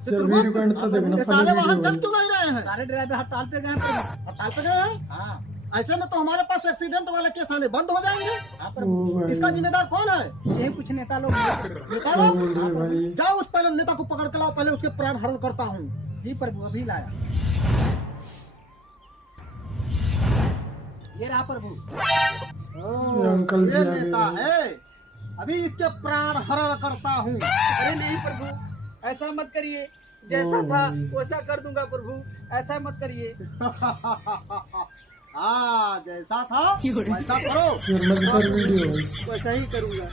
Video का and तो देखना, ये फनी सारे वाहन वीडियो चल है। क्यों नहीं रहे हैं? सारे ड्राइवर हड़ताल पे गए हैं प्रभु। हड़ताल पे गए हैं? हाँ ऐसे में तो हमारे पास एक्सीडेंट वाले केस आने बंद हो जाएंगे। हाँ ओ प्रभु, भाई, इसका जिम्मेदार कौन है? यही कुछ नेता लोग हैं। नेता क्या लोग? बोल रहे हैं भाई? जाओ उस पहले नेता को पकड़ के लाओ, पहले उसके प्राण हरण करता हूँ। जी प्रभु, अभी लाया। ये रहा प्रभु। ये अंकल जी ये आ गए। नेता है, अभी इसके प्राण हरण करता हूँ। अरे नहीं प्रभु, ऐसा मत करिए। जैसा ओ था भाई। वैसा कर दूंगा प्रभु, ऐसा मत करिए। हाँ, जैसा था वैसा करो। ये मजेदार वीडियो है। वैसा ही करूंगा।